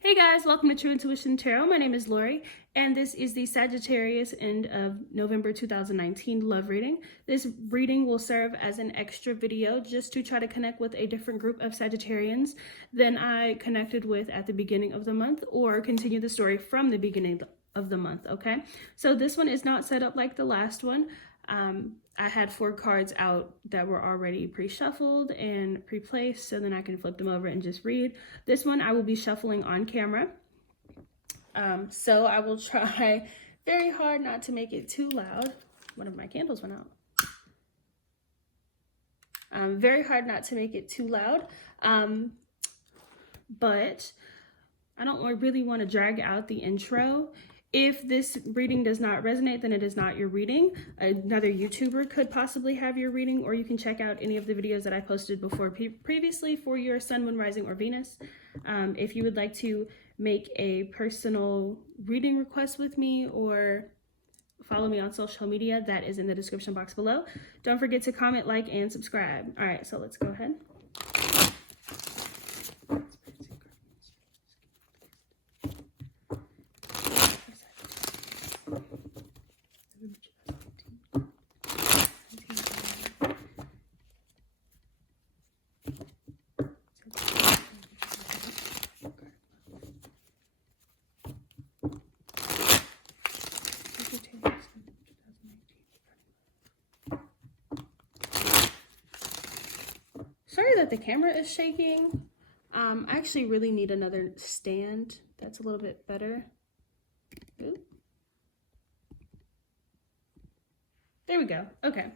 Hey guys, welcome to True Intuition Tarot. My name is Lori, and this is the Sagittarius end of November 2019 love reading. This reading will serve as an extra video just to try to connect with a different group of Sagittarians than I connected with at the beginning of the month, or continue the story from the beginning of the month, okay? So this one is not set up like the last one. I had 4 cards out that were already pre-shuffled and pre-placed, so then I can flip them over and just read. This one I will be shuffling on camera. So I will try very hard not to make it too loud. One of my candles went out. Very hard not to make it too loud. But I don't really want to drag out the intro. If this reading does not resonate, then it is not your reading. Another YouTuber could possibly have your reading, or you can check out any of the videos that I posted before previously for your Sun, Moon, Rising, or Venus. If you would like to make a personal reading request with me or follow me on social media, that is in the description box below. Don't forget to comment, like, and subscribe. All right, so let's go ahead. Sorry that the camera is shaking. I actually really need another stand that's a little bit better. Ooh. There we go. Okay.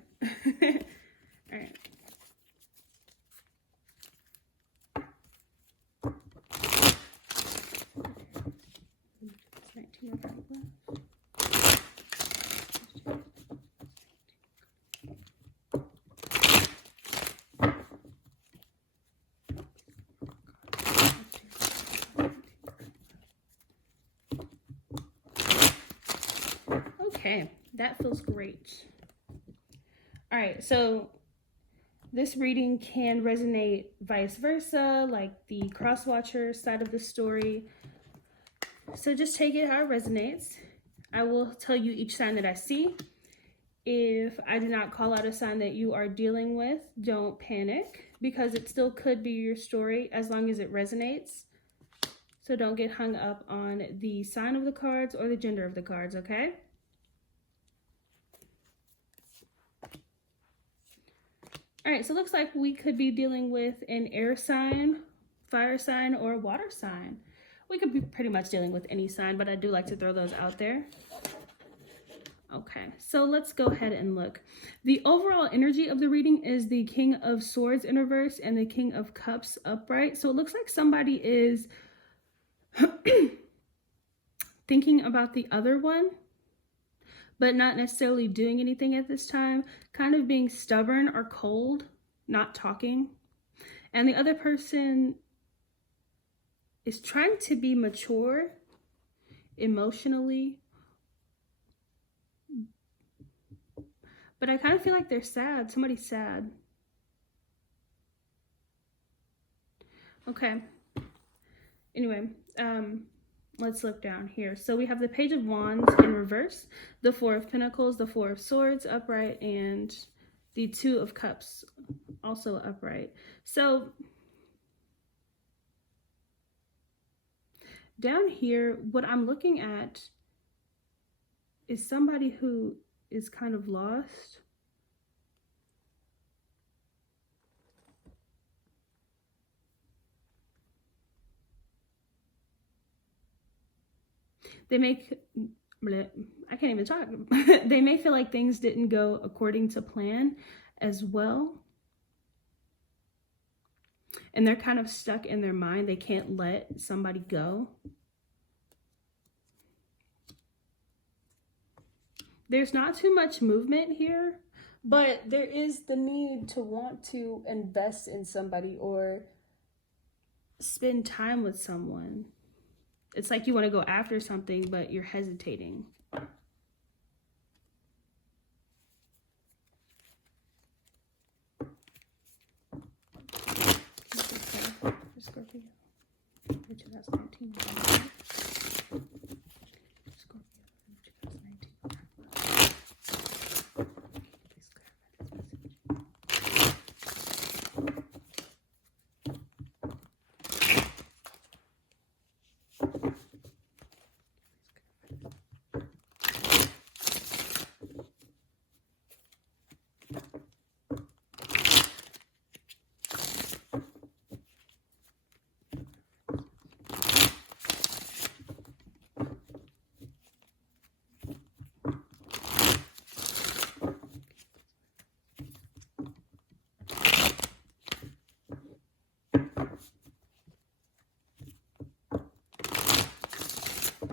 All right. Okay, that feels great. All right, so this reading can resonate vice versa, like the cross-watcher side of the story. So just take it how it resonates. I will tell you each sign that I see. If I do not call out a sign that you are dealing with, don't panic, because it still could be your story as long as it resonates. So don't get hung up on the sign of the cards or the gender of the cards, okay? All right, so it looks like we could be dealing with an air sign, fire sign, or a water sign. We could be pretty much dealing with any sign, but I do like to throw those out there. Okay, so let's go ahead and look. The overall energy of the reading is the King of Swords in reverse and the King of Cups upright. So it looks like somebody is thinking about the other one, but not necessarily doing anything at this time, kind of being stubborn or cold, not talking. And the other person is trying to be mature emotionally, but I kind of feel like they're sad. Somebody's sad. Okay. Anyway, let's look down here. So we have the Page of Wands in reverse, the Four of Pentacles, the Four of Swords upright, and the Two of Cups also upright. So down here, what I'm looking at is somebody who is kind of lost. I can't even talk. They may feel like things didn't go according to plan as well. And they're kind of stuck in their mind. They can't let somebody go. There's not too much movement here, but there is the need to want to invest in somebody or spend time with someone. It's like you want to go after something, but you're hesitating. Scorpio. for 2019. Scorpio for 2019. Please clarify this message.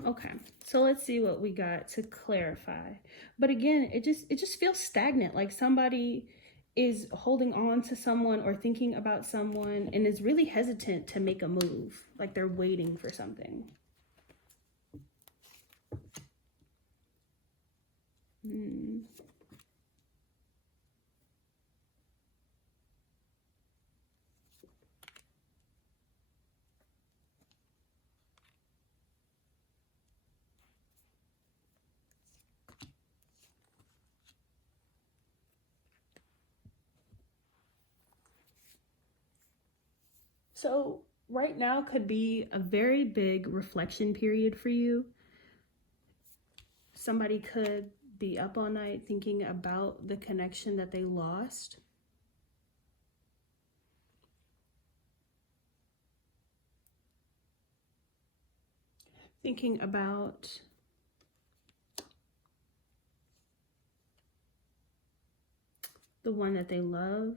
Okay, so let's see what we got to clarify. But again, it just feels stagnant, like somebody is holding on to someone or thinking about someone and is really hesitant to make a move, like they're waiting for something. So right now could be a very big reflection period for you. Somebody could be up all night thinking about the connection that they lost. Thinking about the one that they love.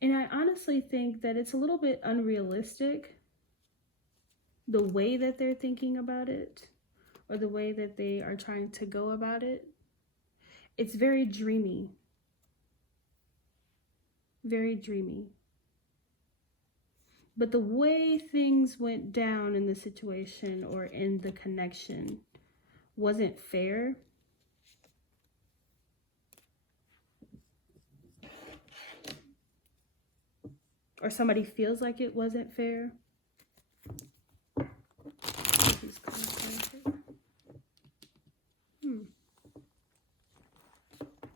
And I honestly think that it's a little bit unrealistic, the way that they're thinking about it, or the way that they are trying to go about it. It's very dreamy. Very dreamy. But the way things went down in the situation or in the connection wasn't fair. Or somebody feels like it wasn't fair.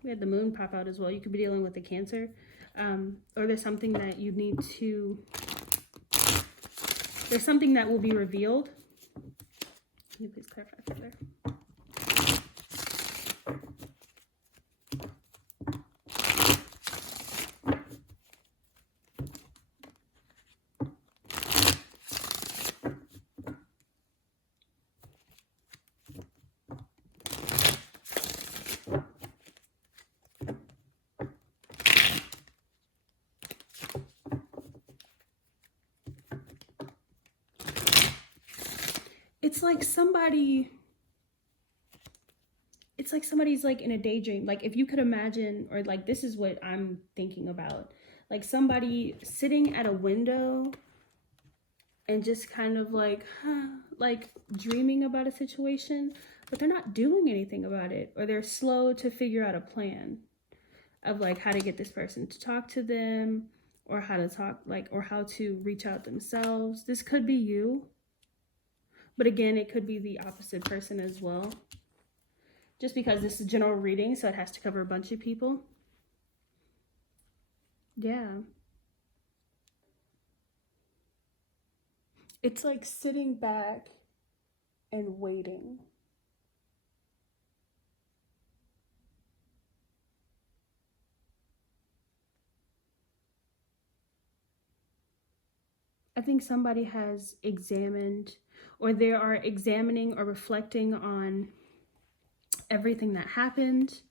We had the moon pop out as well. You could be dealing with the Cancer. Or there's something that you need to... There's something that will be revealed. Can you please clarify further? It's like somebody's like in a daydream. Like if you could imagine, or like this is what I'm thinking about, like somebody sitting at a window and just kind of like dreaming about a situation, but they're not doing anything about it, or they're slow to figure out a plan of like how to get this person to talk to them, or how to talk, like, or how to reach out themselves. This could be you. But again, it could be the opposite person as well. Just because this is a general reading, so it has to cover a bunch of people. Yeah. It's like sitting back and waiting. I think somebody has examined, or they are examining or reflecting on everything that happened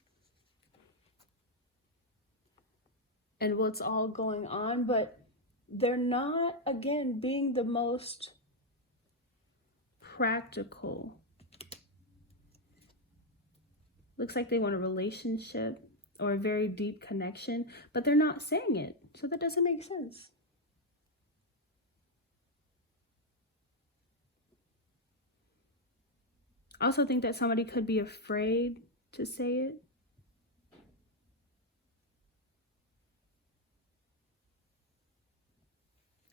and what's all going on, but they're not, again, being the most practical. Looks like they want a relationship or a very deep connection, but they're not saying it, so that doesn't make sense. I also think that somebody could be afraid to say it.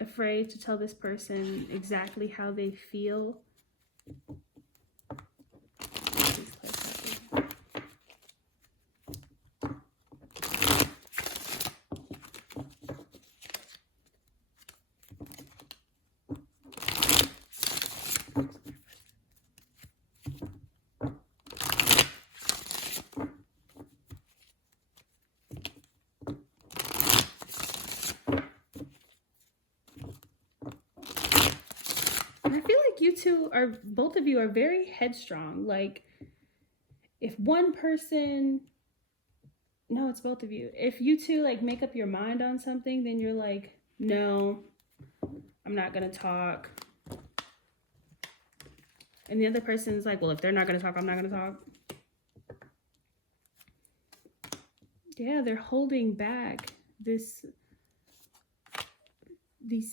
afraid to tell this person exactly how they feel. And I feel like you two are, both of you are very headstrong. Like, if one person, no, it's both of you. If you two like make up your mind on something, then you're like, no, I'm not gonna talk. And the other person's like, well, if they're not gonna talk, I'm not gonna talk. Yeah, they're holding back these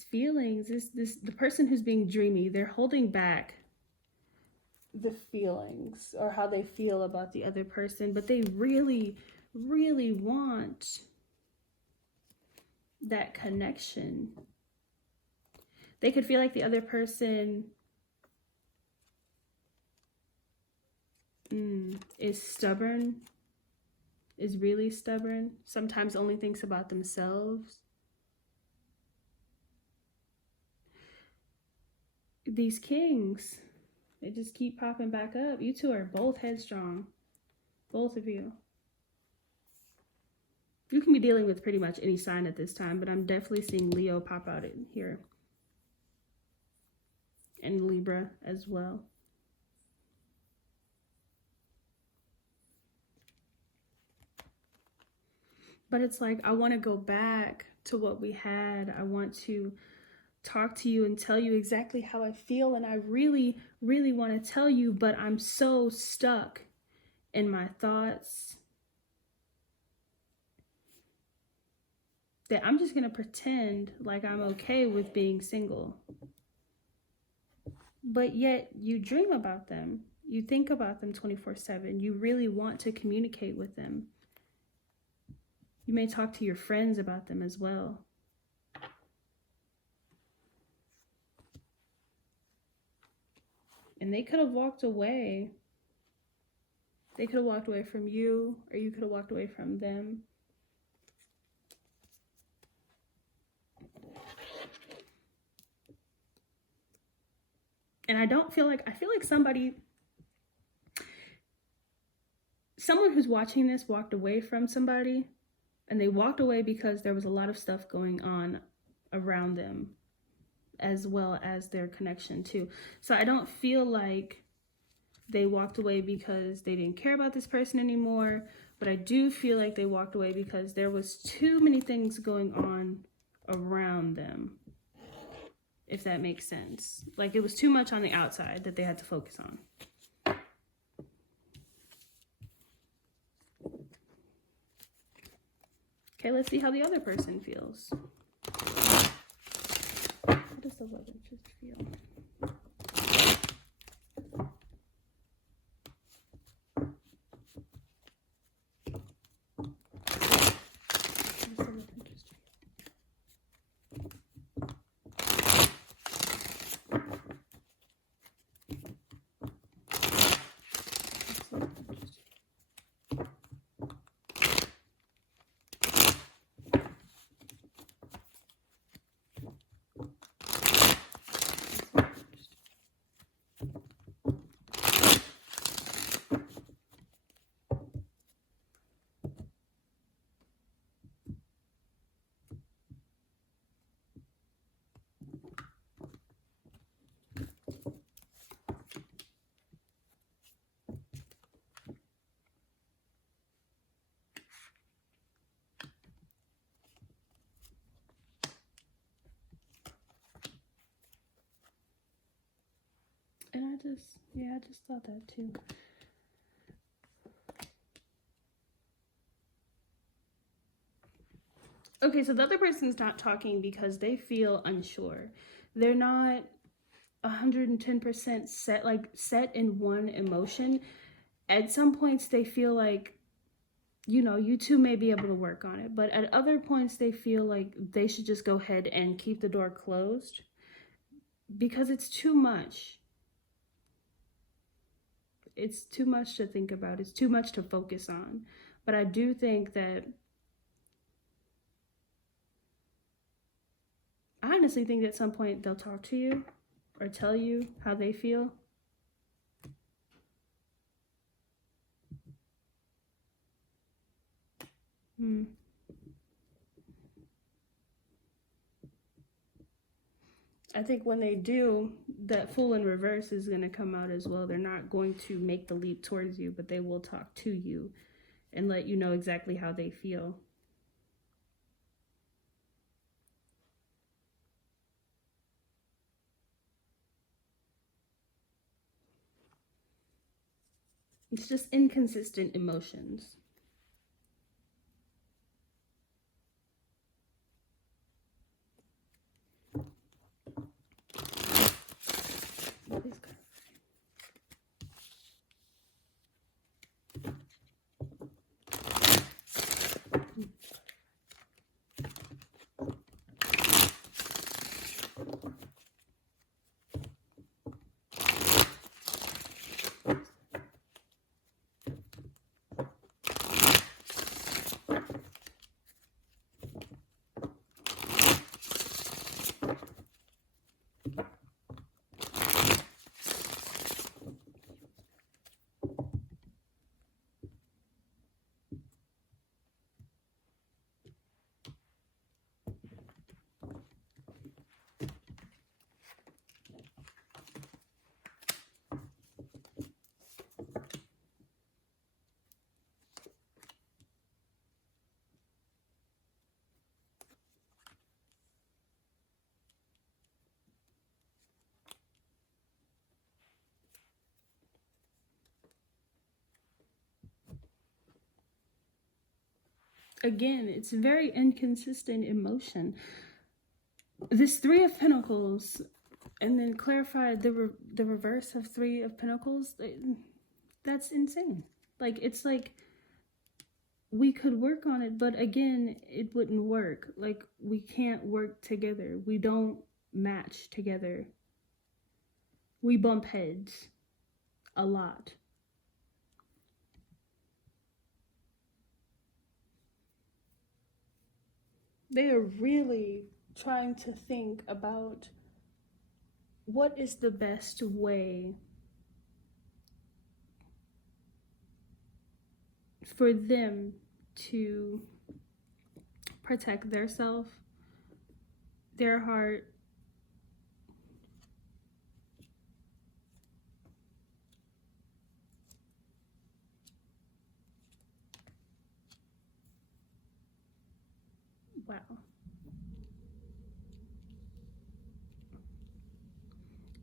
feelings. The person who's being dreamy, they're holding back the feelings or how they feel about the other person, but they really, really want that connection. They could feel like the other person is stubborn, is really stubborn, sometimes only thinks about themselves. These kings, they just keep popping back up. You two are both headstrong, both of you. You can be dealing with pretty much any sign at this time, but I'm definitely seeing Leo pop out in here. And Libra as well. But it's like, I want to go back to what we had. I want to talk to you and tell you exactly how I feel. And I really, really want to tell you, but I'm so stuck in my thoughts that I'm just going to pretend like I'm okay with being single. But yet you dream about them. You think about them 24/7. You really want to communicate with them. You may talk to your friends about them as well. And they could have walked away. They could have walked away from you, or you could have walked away from them. And I feel like someone who's watching this walked away from somebody, and they walked away because there was a lot of stuff going on around them, as well as their connection too. So I don't feel like they walked away because they didn't care about this person anymore, but I do feel like they walked away because there was too many things going on around them, if that makes sense. Like, it was too much on the outside that they had to focus on. Okay, let's see how the other person feels. How does the love interest feel? And I just thought that too. Okay, so the other person's not talking because they feel unsure. They're not 110% set in one emotion. At some points, they feel like you know, you two may be able to work on it, but at other points they feel like they should just go ahead and keep the door closed because it's too much. It's too much to think about. It's too much to focus on. But I do think that, I honestly think at some point they'll talk to you or tell you how they feel. I think when they do, that Fool in reverse is going to come out as well. They're not going to make the leap towards you, but they will talk to you and let you know exactly how they feel. It's just inconsistent emotions. Please go. Again, it's very inconsistent emotion. This Three of Pentacles, and then clarify the reverse of Three of Pentacles, that's insane. Like, it's like we could work on it, but again, it wouldn't work. Like, we can't work together. We don't match together. We bump heads a lot. They are really trying to think about what is the best way for them to protect their self, their heart, wow.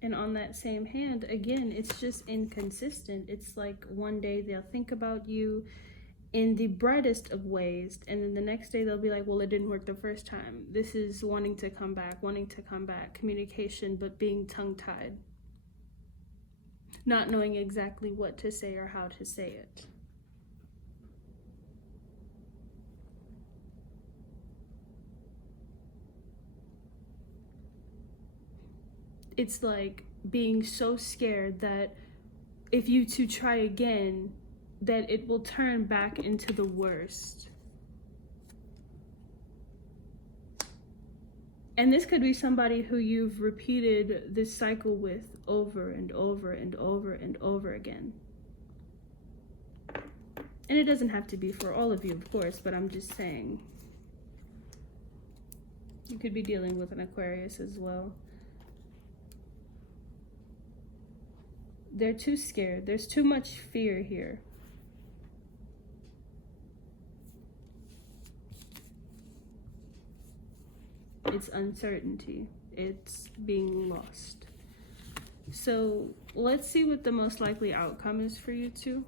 And on that same hand, again, it's just inconsistent. It's like one day they'll think about you in the brightest of ways, and then the next day they'll be like, well, it didn't work the first time. This is wanting to come back, communication, but being tongue-tied. Not knowing exactly what to say or how to say it. It's like being so scared that if you two try again, that it will turn back into the worst. And this could be somebody who you've repeated this cycle with over and over and over and over again. And it doesn't have to be for all of you, of course, but I'm just saying. You could be dealing with an Aquarius as well. They're too scared. There's too much fear here. It's uncertainty. It's being lost. So let's see what the most likely outcome is for you two.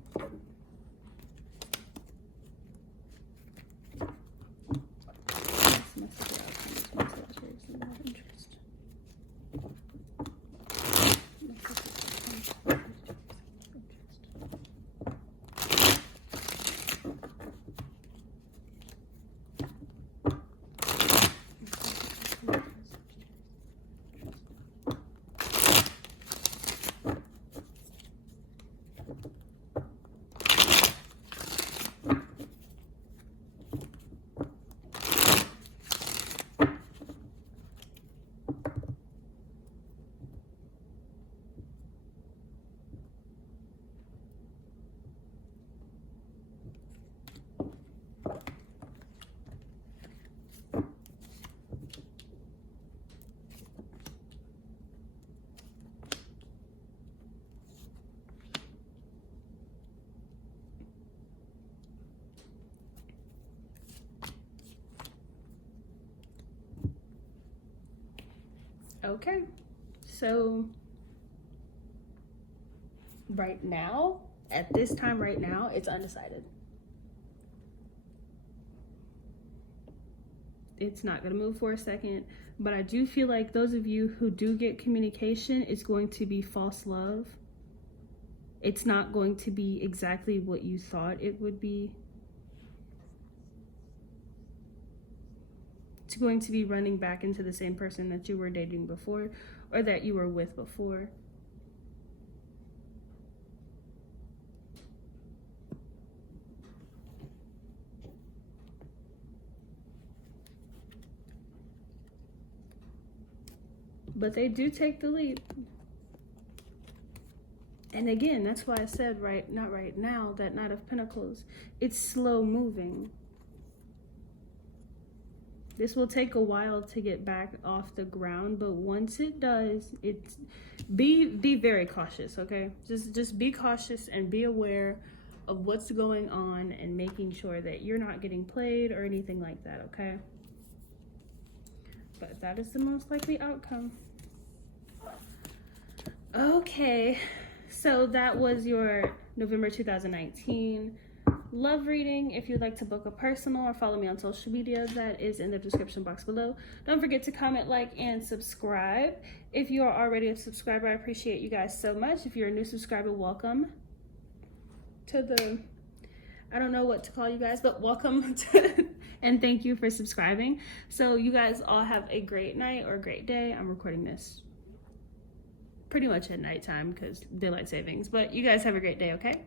Okay, so right now, at this time right now, it's undecided. It's not going to move for a second, but I do feel like those of you who do get communication, it's going to be false love. It's not going to be exactly what you thought it would be. It's going to be running back into the same person that you were dating before or that you were with before. But they do take the leap. And again, that's why I said not right now, that Knight of Pentacles, it's slow moving. This will take a while to get back off the ground, but once it does, be very cautious, okay? Just be cautious and be aware of what's going on and making sure that you're not getting played or anything like that, okay? But that is the most likely outcome. Okay, so that was your November 2019 love reading. If you'd like to book a personal or follow me on social media, that is in the description box below. Don't forget to comment, like, and subscribe. If you are already a subscriber, I appreciate you guys so much. If you're a new subscriber, welcome to the, I don't know what to call you guys, but welcome to, and thank you for subscribing. So you guys all have a great night or a great day. I'm recording this pretty much at nighttime because daylight savings, but you guys have a great day, okay?